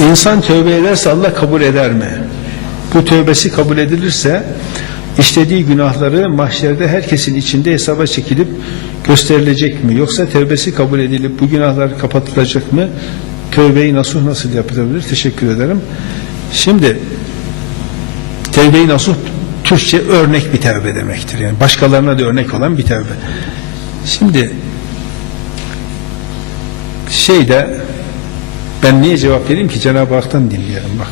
İnsan tövbe ederse Allah kabul eder mi? Bu tövbesi kabul edilirse işlediği günahları mahşerde herkesin içinde hesaba çekilip gösterilecek mi? Yoksa tövbesi kabul edilip bu günahlar kapatılacak mı? Tövbeyi nasuh nasıl yapılabilir? Teşekkür ederim. Şimdi tevbe-i nasuh Türkçe örnek bir tevbe demektir. Yani başkalarına da örnek olan bir tevbe. Şimdi şeyde ben niye cevap vereyim ki Cenab-ı Hak'tan dinleyelim bak.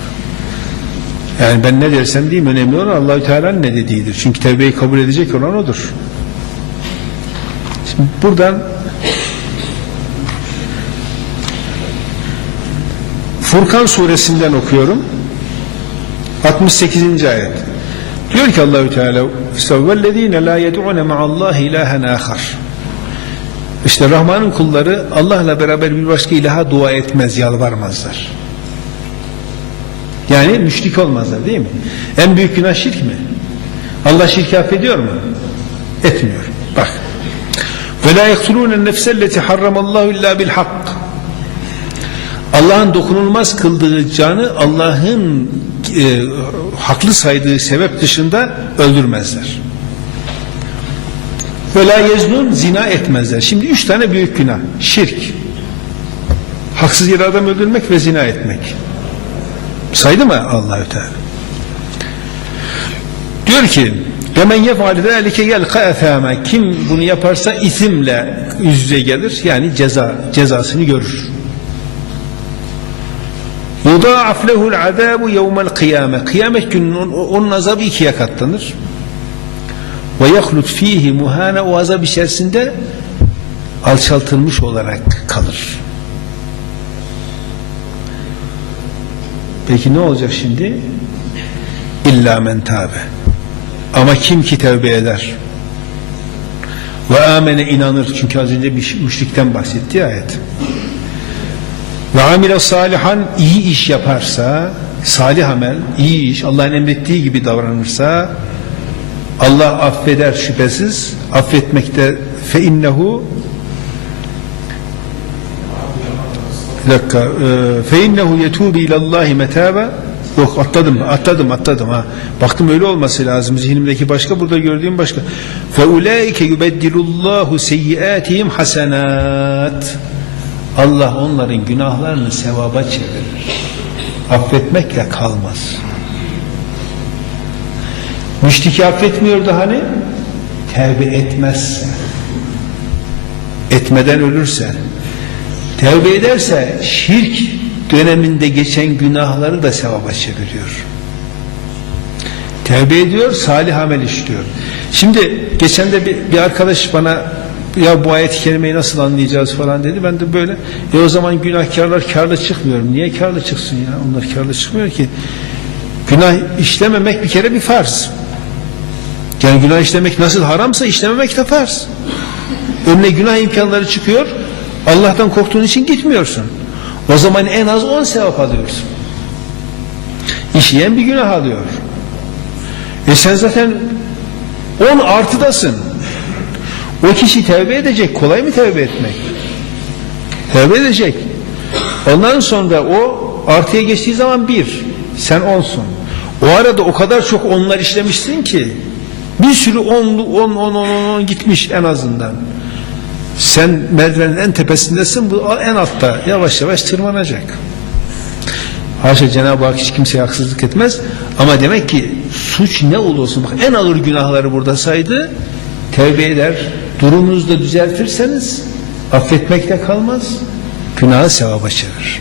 Yani ben ne dersem diyeyim önemli olan Allahü Teala'nın ne dediğidir. Çünkü tevbeyi kabul edecek olan odur. Şimdi buradan Furkan suresinden okuyorum. 68. ayet. Diyor ki Allahü Teala "Vellezine la yed'un ma'allahi ilahen ahar." İşte Rahman'ın kulları Allah'la beraber bir başka ilaha dua etmez, yalvarmazlar. Yani müşrik olmazlar değil mi? En büyük günah şirk mi? Allah şirki affediyor mu? Etmiyor. Bak. Ve la yektulûne nefselleti harramallahu illa bil hak. Allah'ın dokunulmaz kıldığı canı Allah'ın e, haklı saydığı sebep dışında öldürmezler. Ve la yeznun zina etmezler. Şimdi üç tane büyük günah. Şirk, haksız yere adam öldürmek ve zina etmek. Saydı mı Allahü Teala? Diyor ki Hemen yef'al zâlike yelka efâme Kim bunu yaparsa isimle yüz yüze gelir. Yani ceza cezasını görür. Yudâaf lehul azâbu yevmel kıyâme. Kıyamet gününün onun azabı ikiye katlanır. Ve yahlut fihi muhane o azap içerisinde alçaltılmış olarak kalır. Peki ne olacak şimdi? İlla men tabe. Ama kim ki tevbe eder? Ve amene inanır. Çünkü az önce bir müşrikten bahsetti ayet. Ve amile salihan iyi iş yaparsa, salih amel, iyi iş, Allah'ın emrettiği gibi davranırsa Allah affeder şüphesiz. Affetmekte fe innehu. Bir dakika e, fe innehu yetubu ilallahi metaba. Yok atladım atladım atladım ha. Baktım öyle olması lazım. Zihnimdeki başka burada gördüğüm başka. Fe ulaike yubeddilullahu seyyiatihim hasenat Allah onların günahlarını sevaba çevirir. Affetmekle kalmaz müşriki affetmiyordu hani tevbe etmezse etmeden ölürse tevbe ederse şirk döneminde geçen günahları da sevaba çeviriyor. Tevbe ediyor, salih amel işliyor. Şimdi geçen de bir, bir arkadaş bana ya bu ayet-i kerimeyi nasıl anlayacağız falan dedi. Ben de böyle e o zaman günahkarlar karlı çıkmıyor. Niye karlı çıksın ya? Onlar karlı çıkmıyor ki. Günah işlememek bir kere bir farz. Yani günah işlemek nasıl haramsa işlememek de farz. Önüne günah imkanları çıkıyor. Allah'tan korktuğun için gitmiyorsun. O zaman en az on sevap alıyorsun. İşleyen bir günah alıyor. E sen zaten on artıdasın. O kişi tevbe edecek. Kolay mı tevbe etmek? Tevbe edecek. Ondan sonra o artıya geçtiği zaman bir. Sen onsun. O arada o kadar çok onlar işlemişsin ki bir sürü onlu on on on on, on gitmiş en azından. Sen merdivenin en tepesindesin bu en altta yavaş yavaş tırmanacak. Haşa Cenab-ı Hak hiç kimseye haksızlık etmez ama demek ki suç ne olursun bak en ağır günahları burada saydı tevbe eder durumunuzu da düzeltirseniz affetmekte kalmaz günahı sevaba çevirir.